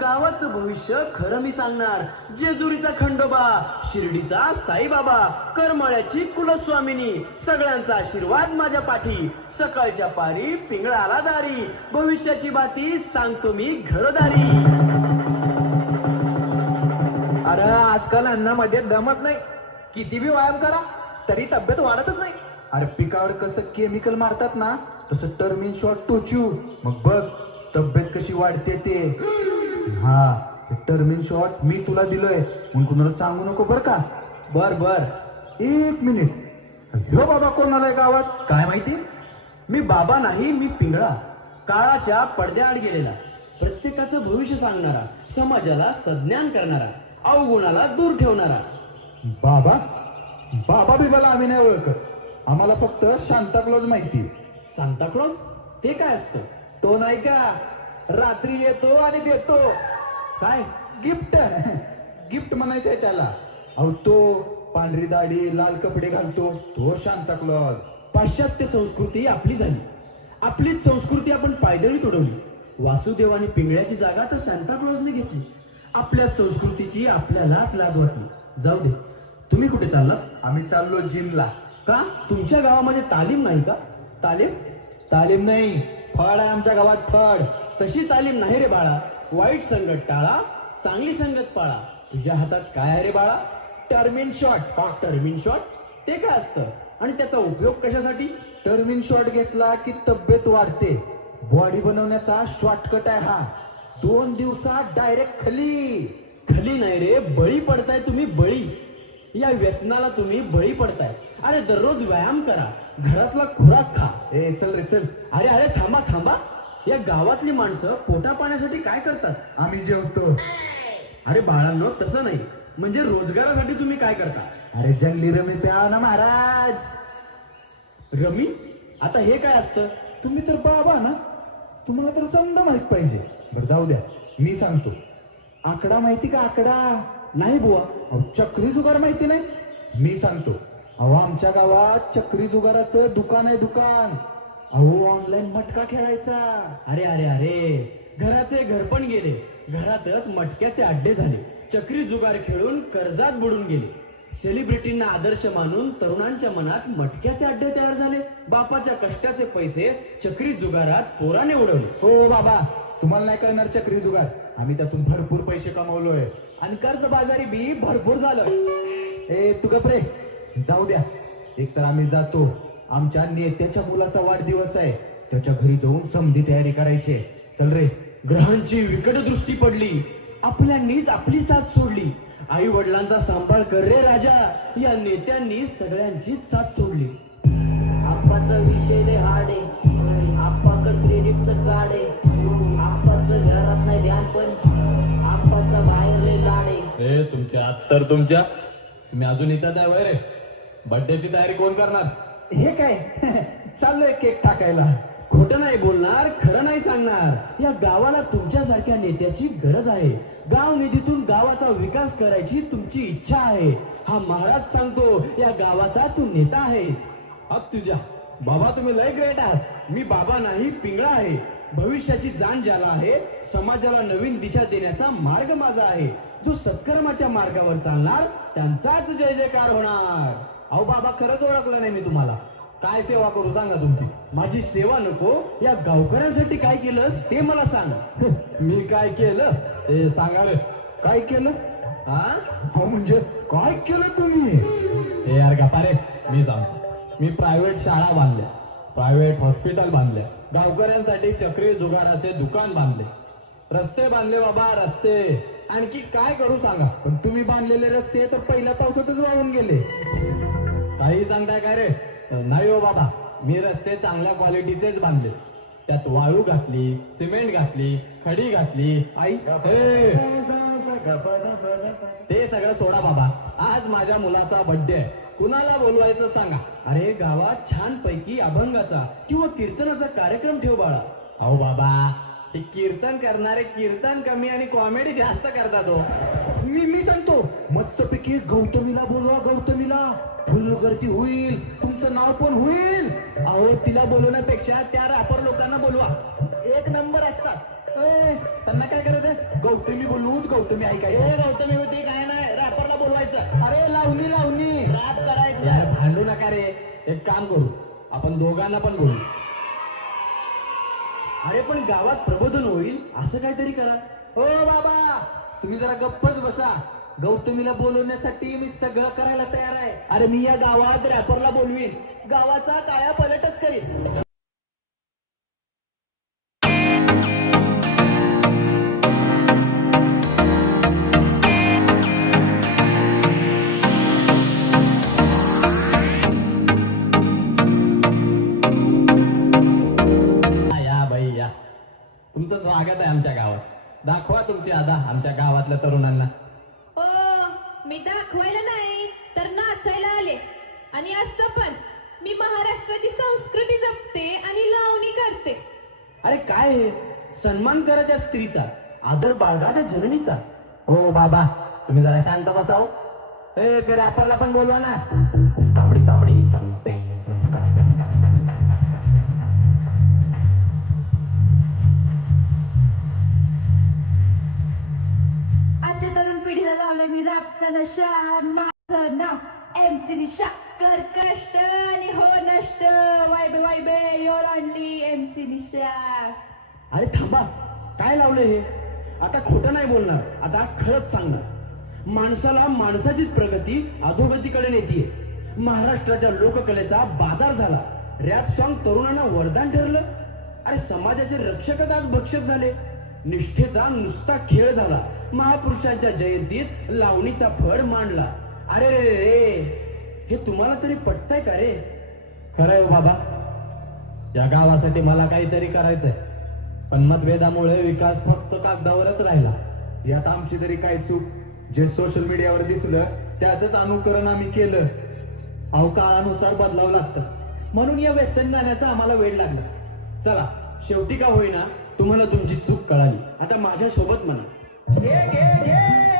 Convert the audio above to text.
गावाचं भविष्य खरं मी सांगणार. जेजुरीचा खंडोबा शिर्डीचा साईबाबा करमळ्याची कुलस्वामिनी सगळ्यांचा आशीर्वाद माझ्या पाठी. सकाळच्या पारी पिंगळाला दारी. भविष्याची बाती सांगतो मी घरदारी. अरे आजकाल अन्नामध्ये दमत नाही. किती बी व्यायाम करा तरी तब्येत वाढतच नाही. अरे पिकावर कसं केमिकल मारतात ना तसं टर्मिन शॉट टोचू. मग बघ तब्येत कशी वाढते ते. हा टर्मिन शॉट मी तुला दिलोय. म्हणून कुणाला सांगू नको बर का? बर बर. एक मिनिट ह्यो बाबा कोण आलाय गावात? काय माहिती? मी बाबा नाही मी पिंगळा. काळाच्या पडद्याआड गेलेला. प्रत्येकाचं भविष्य सांगणारा समाजाला सज्ञान करणारा. अवगुणाला दूर ठेवणारा. बाबा बाबा बी मला आम्ही नाही ओळखत. आम्हाला फक्त शांताक्लॉज माहिती सांताक्लॉज ते काय असतं? तो नाही का? रात्री येतो आणि देतो. काय? गिफ्ट. गिफ्ट म्हणायचंय त्याला. अहो तो पांढरी दाढी लाल कपडे घालतो. तो शांताक्लॉज पाश्चात्य संस्कृती आपली झाली. आपलीच संस्कृती आपण पायदळी तुडवली. वासुदेव आणि पिंगळ्याची जागा तर सांताक्लॉजने घेतली. आपल्या संस्कृतीची आपल्यालाच लाज वाटली. जाऊ दे. तुम्ही कुठे चाललात आम्ही चाललो जिमला. का? तुमच्या गावामध्ये तालीम नाही का? तालीम? तालीम नाही. फळ आहे आमच्या गावात फळ. तशी तालीम नाही रे बाळा. वाईट संगत टाळा चांगली संगत पाळा. तुझ्या हातात काय आहे रे बाळा? टर्मिन शॉट. टर्मिन शॉट. ते काय असतं? आणि त्याचा उपयोग कशासाठी? टर्मिन शॉट घेतला की तब्येत वाढते. बॉडी बनवण्याचा शॉर्टकट आहे हा. दोन दिवसात डायरेक्ट खाली. खली नाही रे बळी पडताय तुम्ही बळी. या व्यसनाला तुम्ही बळी पडताय. अरे दररोज व्यायाम करा घरातला खुराक खा. ए चल रे चल. अरे अरे थांबा थांबा. या गावातली माणसं पोटा पाण्यासाठी काय करतात? आम्ही जेवतो. अरे बाळांनो तसं नाही. म्हणजे रोजगारासाठी तुम्ही काय करता? अरे जंगली रमी प्या ना महाराज. रमी? आता हे काय असतं? तुम्ही तर बाबा ना. तुम्हाला तर समजा माहीत पाहिजे. बरं जाऊ द्या. मी सांगतो. आकडा माहिती का आकडा? नाही बुवा. अहो चक्री जुगार माहिती नाही. मी सांगतो. अहो आमच्या गावात चक्री जुगाराचं दुकान आहे दुकान. अहो ऑनलाईन मटका खेळायचा. अरे अरे अरे. घराचे घर पण गेले. घरातच मटक्याचे अड्डे झाले. चक्री जुगार खेळून कर्जात बुडून गेले. सेलिब्रिटींना आदर्श मानून तरुणांच्या मनात मटक्याचे अड्डे तयार झाले. बापाच्या कष्टाचे पैसे चक्री जुगारात पोराने उडवले. हो बाबा. तुम्हाला नाही कळणार चक्री जुगार. आम्ही त्यातून भरपूर पैसे कमवलोय. आणि कर्ज बाजारी बी भरपूर झालोय ए तू गपरे जाऊ द्या. एक तर आम्ही जातो. आमच्या नेत्याच्या मुलाचा वाढदिवस आहे. त्याच्या घरी जाऊन समधी तयारी करायची आहे. चल रे. ग्रहांची विकट दृष्टी पडली. आपल्यांनीच आपली साथ सोडली. आई वडिलांचा सांभाळ कर रे राजा. या नेत्यांनी सगळ्यांचीच साथ सोडली. आप्पाचा विषय लय हार्ड आहे. आप्पाकड क्रेडिटचं कार्ड आहे. आप्पाचं घरात नाही ध्यान पण आप्पाचा बाहेर लय लाड आहे. ए तुमच्या तर तुमच्या. तुम्ही अजून इथं आहे वय रे. बर्थडेची तयारी कोण करणार? हे काय? चाललोय केक टाकायला. खोटं नाही बोलणार खरं नाही सांगणार. या गावाला तुमच्यासारख्या नेत्याची गरज आहे. गाव निधीतून गावाचा विकास करायची तुमची इच्छा आहे. हा महाराज सांगतो या गावाचा तू नेता आहेस. अब तुझ्या. बाबा तुम्ही लय ग्रेट आहात. मी बाबा नाही पिंगळा आहे. भविष्याची जाण ज्याला आहे समाजाला नवीन दिशा देण्याचा मार्ग माझा आहे. जो सत्कर्माच्या मार्गावर चालणार त्यांचाच जय जयकार होणार. अहो बाबा खरंच ओळखलं नाही मी तुम्हाला. काय सेवा करू सांगा तुमची? माझी सेवा नको या गावकऱ्यांसाठी काय केलंस ते मला सांग. मी काय केलं? ते सांगाल काय केलं? हा हो म्हणजे काय केलं तुम्ही? हे यार गप्पा रे. मी सांगतो मी प्रायव्हेट शाळा बांधल्या. प्रायव्हेट हॉस्पिटल बांधल्या. गावकऱ्यांसाठी चक्री जुगाराचे दुकान बांधले. रस्ते बांधले बाबा रस्ते. आणखी काय करू सांगा? पण तुम्ही बांधलेले रस्ते तर पहिल्या पावसातच वाहून गेले. काही सांगताय काय रे? नाही हो बाबा. मी रस्ते चांगल्या क्वालिटीचेच बांधले. त्यात वाळू घातली सिमेंट घातली खडी घातली. आई ते सगळं सोडा बाबा. आज माझ्या मुलाचा बर्थडे आहे. कुणाला बोलवायचं सांगा? अरे गावात छान पैकी अभंगाचा किंवा कीर्तनाचा कार्यक्रम ठेव बाळा. अहो बाबा हे कीर्तन करणारे कीर्तन कमी आणि कॉमेडी जास्त करतात हो. मी मी सांगतो मस्तपैकी गौतमीला बोलवा गौतमीला. फुल गर्दी होईल तुमचं नाव पण होईल. अहो तिला बोलवण्यापेक्षा त्या रॅपर लोकांना बोलवा. एक नंबर असतात. त्यांना काय करायचं गौतमी बोलूच गौतमी ऐकायचं गौतमी होती काय नाही. बोलवायचं अरे लावणी लावणी. रॅप करायचं. भांडू नका रे. एक काम करू. आपण दोघांना पण बोलू. अरे पण गावात प्रबोधन होईल? असं काहीतरी करा. हो बाबा. तुम्ही जरा गप्पच बसा. गौतमीला बोलवण्यासाठी मी सगळं करायला तयार आहे. अरे मी या गावात रॅपरला बोलवीन. गावाचा काया पलटच करीन. आमच्या गावातल्या तरुणांना. ओ मी दाखवायला नाही तर नाचायला आले. आणि असं पण मी महाराष्ट्राची संस्कृती जपते आणि लावणी करते. अरे काय हे? सन्मान करा त्या स्त्रीचा. आदर बाळगा त्या जननीचा. हो बाबा. तुम्ही जरा शांत बसाव. ए ते रॅपरला पण बोलवा ना. मी नशा माझं नाव. एम सी निशा कर कष्ट आणि हो नष्ट. वायबे वायबे your only M C Nisha अरे थांबा. काय लावलं हे? आता खोटं नाही बोलणार. आता खरंच सांगणार. माणसाला माणसाचीच प्रगती अधोगतीकडे नेतीये. महाराष्ट्राच्या लोककलेचा बाजार झाला. रॅप सॉन्ग तरुणांना वरदान ठरलं. अरे समाजाचे रक्षकच आज भक्षक झाले. निष्ठेचा नुसता खेळ झाला. महापुरुषांच्या जयंतीत लावणीचा फड मांडला. अरे रे रे हे तुम्हाला तरी पटतंय का रे? खरंय हो बाबा. या गावासाठी मला काहीतरी करायचंय. पण मतभेदामुळे विकास फक्त कागदावरच राहिला. यात आमची तरी काय चूक? जे सोशल मीडियावर दिसलं त्याच अनुकरण आम्ही केलं. अहो काळानुसार बदलावं लागतं. म्हणून या वेस्टर्न गाण्याचा आम्हाला वेळ लागला. चला शेवटी का होईना तुम्हाला तुमची चूक कळाली. आता माझ्या सोबत म्हणा. Yeah, yeah, yeah.